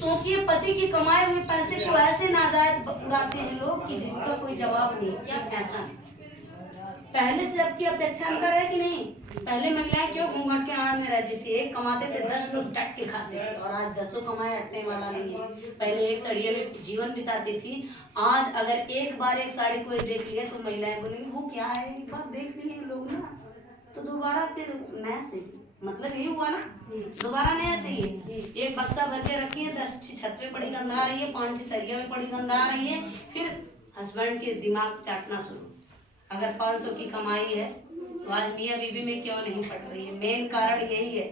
सोचिए पति की कमाए हुए पैसे को ऐसे नाजायज उड़ाते हैं लोग कि जिसका कोई जवाब नहीं। क्या पैसा पहले से अब की अपेक्षा अंतर है कि नहीं? पहले महिलाएं क्यों घूंघट के आड़ में रहती थी, एक कमाते थे 10 लोग टक के खाते थे, और आज 10 कमाए हटने वाला नहीं है। पहले एक सड़िया में जीवन बिताती थी, आज अगर एक बार एक साड़ी कोई देख लिया तो महिलाएं बोलेंगी वो क्या है, एक बार देख लिए लोग ना तो दोबारा फिर नया से, मतलब यही हुआ ना, दोबारा नया चाहिए। एक बक्सा भर के रखी है, 10 छत पे पड़ी गंधा रही है, 5 सरिया में पड़ी गंधा रही है, फिर हस्बैंड के दिमाग चाटना शुरू। अगर 500 की कमाई है तो आज मियाँ बीवी में क्यों नहीं पट रही है? मेन कारण यही है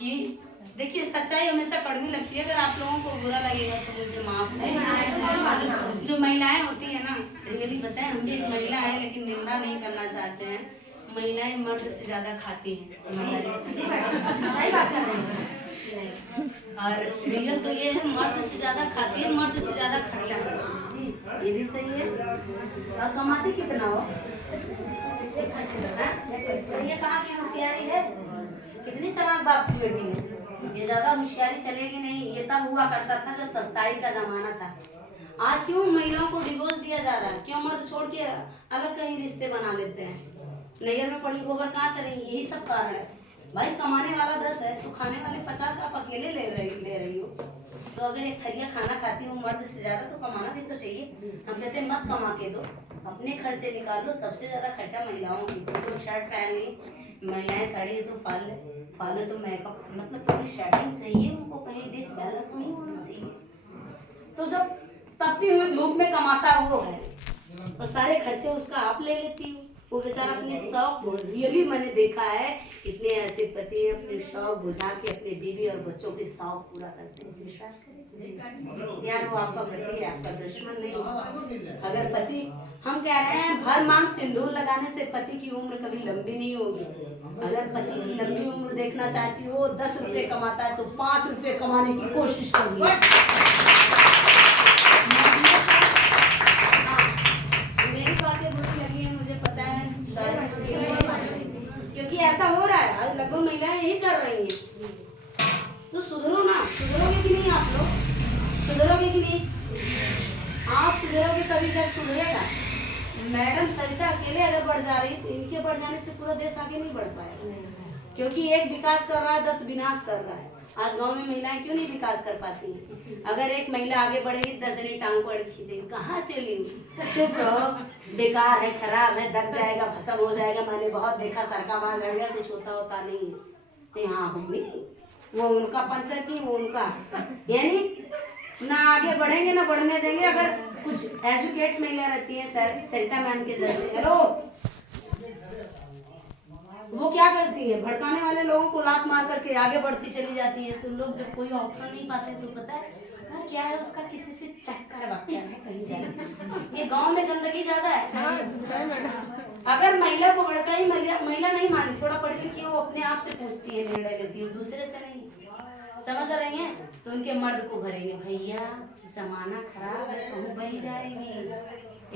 कि देखिए सच्चाई हमेशा कड़वी लगती है। अगर आप लोगों को बुरा लगेगा तो मुझे माफ करें। जो महिलाएं होती है ना, रियली बताएं, हम भी एक महिला है लेकिन निंदा नहीं करना चाहते हैं। महिलाएं मर्द से ज्यादा खाती हैं, और रियल तो ये है, मर्द से ज्यादा खाती है, मर्द से ज्यादा खर्चा करती है। ये भी सही है। और कमाती कितना हो? तो ये कहाँ की होशियारी है? कितनी चालाक बाप की बेटी है। ये ज्यादा होशियारी चलेगी नहीं। ये तब हुआ करता था जब सस्ताई का जमाना था। आज क्यों महिलाओं को डिवोर्स दिया जा रहा है? क्यों मर्द छोड़ के अलग कहीं रिश्ते बना लेते हैं? नैयर में पड़ी गोबर कहाँ चलेगी? यही सब कारण है। भाई कमाने वाला 10 है तो खाने वाले 50 आप अकेले ले रही हो। तो अगर एक थरिया खाना खाती हो मर्द से ज्यादा तो कमाना भी तो चाहिए। हम कहते हैं मत कमा के दो, अपने खर्चे निकालो। सबसे ज्यादा खर्चा महिलाओं की। तो शर्ट पहन ली, महिलाएं साड़ी तो फालो तो मेकअप, मतलब पूरी शर्टिंग चाहिए उनको, कहीं डिसबैलेंस नहीं होना चाहिए। तो जब तपती हुई धूप में कमाता वो है तो सारे खर्चे उसका आप ले लेती हो। वो बेचारा अपने शौक को, रियली मैंने देखा है इतने ऐसे पति अपने शौक बुझा के अपने बीवी और बच्चों के शौक पूरा करते हैं। विश्वास करें यार, वो आपका पति है, आपका दुश्मन नहीं होगा। अगर पति, हम कह रहे हैं भर मांग सिंदूर लगाने से पति की उम्र कभी लंबी नहीं होगी। अगर पति की लंबी उम्र देखना चाहती हो, 10 रुपए कमाता है तो 5 रुपए कमाने की कोशिश करिए। क्योंकि ऐसा हो रहा है आज, लगभग महिलाएं यही कर रही हैं। तो सुधरो ना, सुधरोगे कि नहीं? आप लोग सुधरोगे कि नहीं? आप सुधरोगे तभी जब सुधरेगा। मैडम सरिता अकेले अगर बढ़ जा रही तो इनके बढ़ जाने से पूरा देश आगे नहीं बढ़ पाएगा। क्योंकि एक विकास कर रहा है, 10 विनाश कर रहा है। आज गांव में महिलाएं क्यों नहीं विकास कर पाती हैं? अगर एक महिला आगे बढ़ेगी 10 जनी टांग पड़ खींचेगी, कहाँ चली? चुप रहो, बेकार है, खराब है, दब जाएगा, फसल हो जाएगा। मैंने बहुत देखा, सरका बाहर झड़ गया, कुछ होता नहीं है। हाँ भाई, वो उनका पंचर की, वो उनका, यानी ना आगे बढ़ेंगे ना बढ़ने देंगे। अगर कुछ एजुकेट महिला रहती है सरिता मैम के जैसे, हेलो, वो क्या करती है? भड़काने वाले लोगों को लात मार करके आगे बढ़ती चली जाती है। तो लोग जब कोई ऑप्शन नहीं पाते तो पता है ना क्या है उसका, किसी से चक्कर वक्कर है कहीं जाए। ये गांव में गंदगी ज्यादा है। अगर महिला को भड़काई, महिला नहीं मानी, थोड़ा पढ़ी लिखी हो, अपने आप से पूछती है, निर्णय लेती है, दूसरे से नहीं। समझ रही हैं? तो उनके मर्द को भरेंगे, भैया जमाना खराब है, कहूँ बही जाएगी,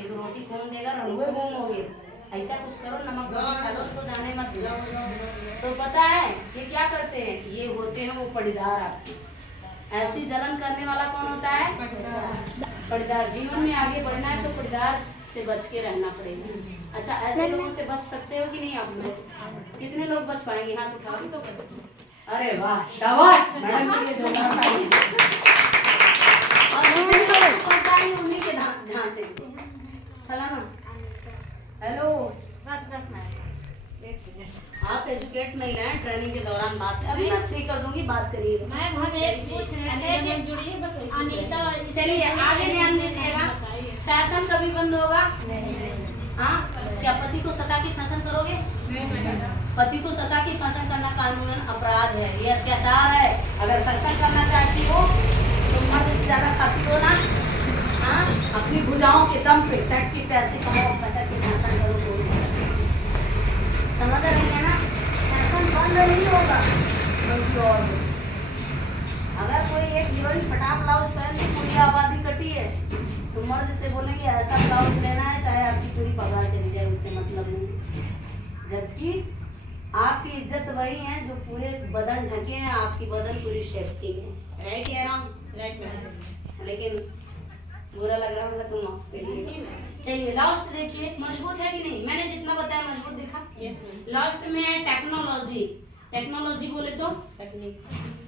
एक रोटी कौन देगा, रड़ुए घूमोगे, ऐसा कुछ करो, नमक खा लो, उसको जाने मत दो। तो पता है ये क्या करते हैं? ये होते हैं वो पड़ीदार। आपकी ऐसी जलन करने वाला कौन होता है? पड़ीदार। जीवन में आगे बढ़ना है तो पड़ीदार से बच के रहना पड़ेगा। अच्छा, ऐसे लोगों से बच सकते हो कि नहीं आप लोग? कितने लोग बच पाएंगे? हाथ उठाओ तो। अरे वाह, शाबाश मैडम के लिए जोरदार ताली। और उन्हीं के झांसे फलाना। हेलो, आप एजुकेट महिलाएं, ट्रेनिंग के दौरान बात, अभी मैं फ्री कर दूंगी, बात करिए। चलिए आगे ध्यान दीजिएगा। फैशन कभी बंद होगा? हाँ, क्या पति को सता के फैशन करोगे? पति को सता के फैशन करना कानूनन अपराध है, ये अत्याचार है। अगर फैशन करना चाहती हो तो मर्द से ज्यादा खाती हो ना। हाँ, अपनी भुजाओं के दम पे तट के पैसे कमाओ, पैसा के फैशन करो। समझ रही है ना? फैशन बंद नहीं होगा, बल्कि और अगर कोई एक हीरोइन फटा ब्लाउज पहन के पूरी आबादी कटी है तो मर्द से बोलेंगे ऐसा ब्लाउज लेना है, चाहे आपकी पूरी पगार चली जाए, उससे मतलब नहीं। जबकि आपकी इज्जत वही है जो पूरे बदन ढके हैं, आपकी बदन पूरी सेफ्टी में। राइट या रॉन्ग? Right ma'am. लेकिन बुरा लग रहा होगा तुम। चलिए लास्ट देखिए, मजबूत है कि नहीं? मैंने जितना बताया मजबूत दिखा। Yes ma'am. लास्ट में है टेक्नोलॉजी। टेक्नोलॉजी बोले तो तकनीक।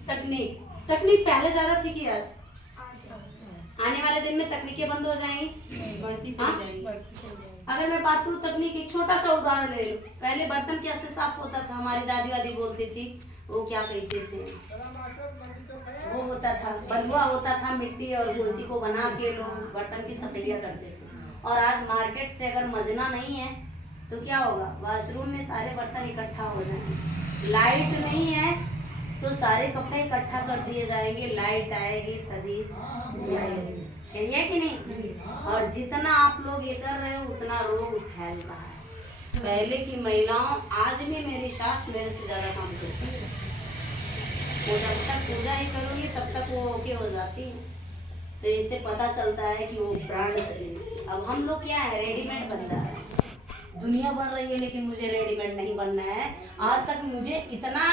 तकनीक। तकनीक पहले ज्यादा थी कि आज? आने वाले दिन में तकनीकें बंद हो जाएंगी, बढ़ती हाँ? चली जाएंगी। अगर मैं बात करूँ तकनीक, एक छोटा सा उदाहरण ले लो। पहले बर्तन कैसे साफ होता था? हमारी दादी वादी बोलती थी, वो क्या कहते थे, वो होता था बलुआ होता था, मिट्टी और उसी को बना के लोग बर्तन की सफाइयाँ करते थे। और आज मार्केट से अगर मजना नहीं है तो क्या होगा? वॉशरूम में सारे बर्तन इकट्ठा हो जाएंगे। लाइट नहीं है तो सारे कपड़े इकट्ठा कर दिए जाएंगे, लाइट आएगी तभी सही है कि नहीं? और जितना आप लोग ये कर रहे हो उतना रोग फैल रहा है। पहले की महिलाओं, आज भी मेरी सास मेरे से ज्यादा काम करती है, वो जब तक पूजा ही करोगी तब तक वो ओके हो जाती है। तो इससे पता चलता है कि वो ब्रांड शरीर। अब हम लोग क्या है, रेडीमेड बन जा रहे हैं। दुनिया बन रही है लेकिन मुझे रेडीमेड नहीं बनना है। आज तक मुझे इतना,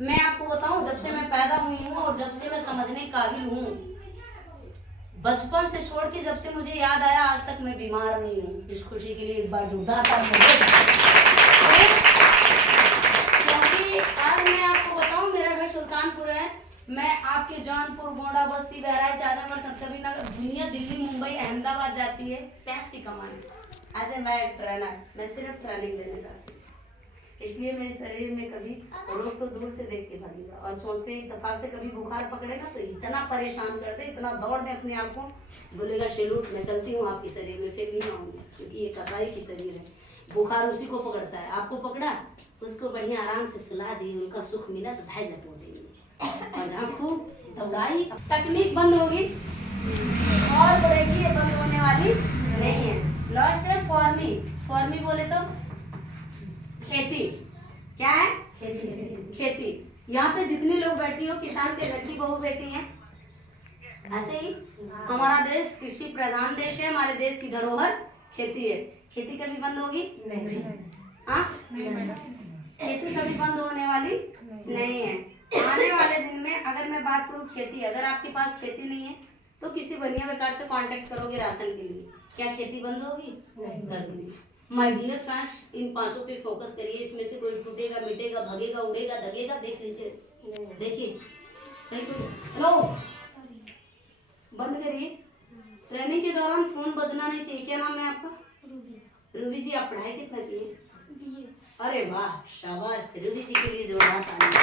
मैं आपको बताऊं, जब से मैं पैदा हुई हूँ और जब से मैं समझने काबिल हूँ, बचपन से छोड़ के जब से मुझे याद आया आज तक मैं बीमार नहीं हूँ। इस खुशी के लिए एक बार जोरदार क्योंकि आज मैं आपको बताऊं, मेरा घर सुल्तानपुर है। मैं आपके जौनपुर, गोंडा, बस्ती, बहराइच, आजमगढ़, संतकबीर नगर, दुनिया दिल्ली, मुंबई, अहमदाबाद जाती है पैसे कमाने। आज मैं ट्रेनर, मैं सिर्फ ट्रेनिंग देने जाती हूँ। इसलिए मेरे शरीर में कभी रोग तो दूर से देख के भागेगा, और सोचते इतफाक से कभी बुखार पकड़ेगा तो इतना परेशान कर दे, इतना दौड़ दे अपने आप को, बोलेगा शेलूट मैं चलती हूँ आपके शरीर में, फिर नहीं आऊँगी, क्योंकि ये कसाई की शरीर है। बुखार उसी को पकड़ता है। आपको पकड़ा, उसको बढ़िया आराम से सुला दी, उनका सुख मिला तो धाय जपो देंगे। और जहाँ खूब दौड़ाई, तकनीक बंद होगी और बढ़ेगी, ये बंद होने वाली नहीं है। लास्ट है फार्मिंग। फार्मिंग बोले तो खेती। क्या है? खेती। यहाँ पे जितने लोग बैठी हो, किसान के घर की बहू बेटी हैं। ऐसे ही हमारा देश कृषि प्रधान देश है, हमारे देश की धरोहर खेती है। खेती कभी बंद होगी? नहीं। हाँ, खेती कभी बंद होने वाली नहीं है। आने वाले दिन में अगर मैं बात करूँ खेती, अगर आपके पास खेती नहीं है तो किसी बनिया बेकार से कांटेक्ट करोगे राशन के लिए, क्या खेती बंद होगी? नहीं। माय डियर फ्रेंड्स, इन पांचों पे फोकस करिए। इसमें से कोई टूटेगा, मिटेगा, भगेगा, उड़ेगा, दगेगा, देख लीजिए। देखिए, हेलो, बंद करिए। ट्रेनिंग के दौरान फोन बजना नहीं चाहिए। क्या नाम है आपका? रूबी जी। आप पढ़ाई कितना किए? अरे वाह, शाबाश। रूबी जी के लिए जोरदार ताली।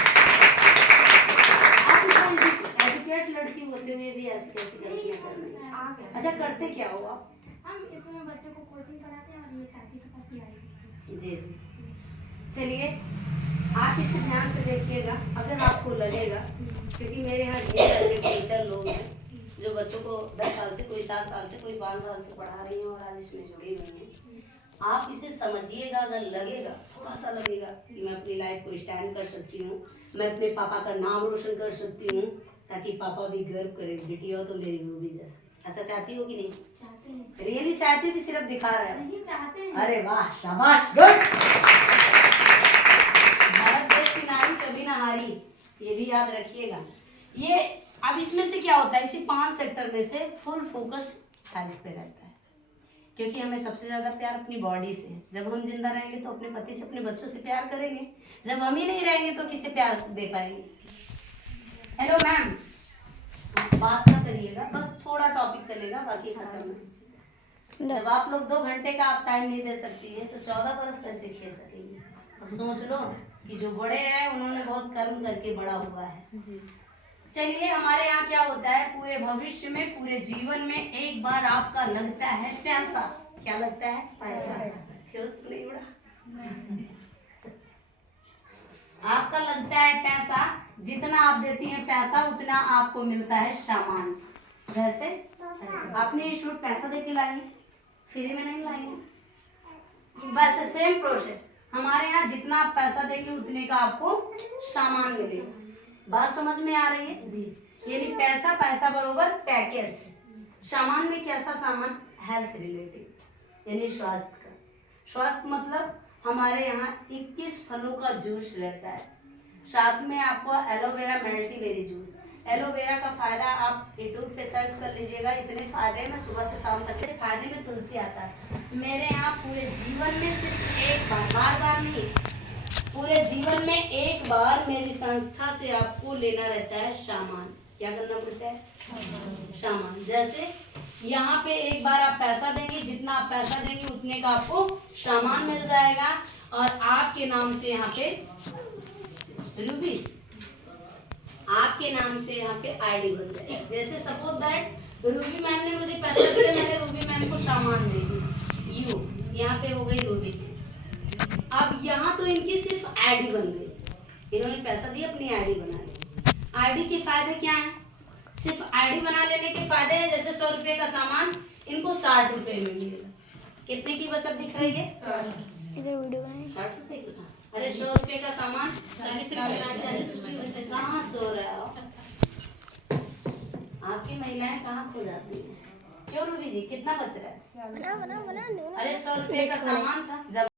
आप एजुकेट लड़की होते हुए भी ऐसी कैसी गलतियां कर रही हैं? अच्छा, करते क्या हो आप? हम इसमें बच्चों को कोचिंग कराते हैं और ये चाची के पास सिलाई सीखते हैं। जी जी, चलिए आप इसे ध्यान से देखिएगा। अगर आपको लगेगा, क्योंकि मेरे यहाँ ढेर ऐसे टीचर लोग हैं जो बच्चों को 10 साल से, कोई 7 साल से, कोई 5 साल से पढ़ा रही हैं और आज इसमें जुड़ी हुई हैं। आप इसे समझिएगा। अगर लगेगा, थोड़ा सा लगेगा कि मैं अपनी लाइफ को स्टैंड कर सकती हूँ, मैं अपने पापा का नाम रोशन कर सकती हूँ, ताकि पापा भी गर्व करें, बेटी हो तो मेरी रूबी जैसे। ऐसा चाहती हो कि नहीं? चाहते हैं। रियली चाहती हो कि सिर्फ दिखा रहा है? नहीं चाहते हैं। अरे वाह, शाबाश, गुड। भारत देश की नारी कभी ना हारी, ये भी याद रखिएगा। ये अब इसमें से क्या होता है, इसी 5 सेक्टर में से फुल फोकस हेल्थ पे रहता है, क्योंकि हमें सबसे ज्यादा प्यार अपनी बॉडी से है। जब हम जिंदा रहेंगे तो अपने पति से, अपने बच्चों से प्यार करेंगे। जब हम ही नहीं रहेंगे तो किसे प्यार दे पाएंगे? हेलो मैम, बात ना करिएगा, बस थोड़ा टॉपिक चलेगा, बाकी खत्म है। जब आप लोग 2 घंटे का आप टाइम नहीं दे सकती है तो 14 बरस कैसे खे सकेंगे? अब सोच लो कि जो बड़े हैं उन्होंने बहुत कर्म करके बड़ा हुआ है। चलिए, हमारे यहाँ क्या होता है, पूरे भविष्य में, पूरे जीवन में एक बार आपका लगता है पैसा। क्या लगता है? पैसा। फ्यूज तो नहीं उड़ा? आपका लगता है पैसा। जितना आप देती हैं पैसा, उतना आपको मिलता है सामान। वैसे आपने ये सूट पैसा दे के लाई, फ्री में नहीं लाई। वैसे सेम प्रोसेस हमारे यहाँ, जितना आप पैसा देंगे उतने का आपको सामान मिलेगा। बात समझ में आ रही है? यानी पैसा, पैसा बरोबर पैकेज। सामान में कैसा सामान? हेल्थ रिलेटेड, यानी स्वास्थ्य का। स्वास्थ्य मतलब हमारे यहाँ 21 फलों का जूस रहता है। साथ में आपको एलोवेरा मल्टीबेरी जूस। एलोवेरा का फायदा आप यूट्यूब पे सर्च कर लीजिएगा, इतने फायदे में सुबह से शाम तक के फायदे में तुलसी आता है। मेरे यहाँ पूरे जीवन में सिर्फ एक बार, बार बार नहीं, पूरे जीवन में एक बार मेरी संस्था से आपको लेना रहता है सामान। क्या करना पड़ता है? सामान। जैसे यहाँ पे एक बार आप पैसा देंगे, जितना आप पैसा देंगे उतने का आपको सामान मिल जाएगा और आपके नाम से यहाँ पे रूबी, आपके नाम से यहाँ पे आईडी बन जाएगी। जैसे सपोज दैट रूबी मैम ने मुझे पैसा दिया, मैंने रूबी मैम को सामान दे दी, यू यहाँ पे हो गई रूबी जी। अब यहाँ तो इनकी सिर्फ आईडी बन गई, इन्होंने पैसा दिया, अपनी आईडी बना ली। आईडी के फायदे क्या हैं? सिर्फ आईडी बना लेने के फायदे हैं, जैसे 100 रुपये का सामान इनको 60 रुपये में मिलेगा। कितने की बचत दिख रही है? इधर वीडियो बनाए 60 रुपये की। अरे 100 रुपये का सामान 40 रुपये। कहाँ सो रहा हो आपकी महिलाएं, कहाँ खो जाती हैं? क्यों रूबी जी, कितना बच रहा है? बना बना बना अरे 100 रुपये का सामान था, जब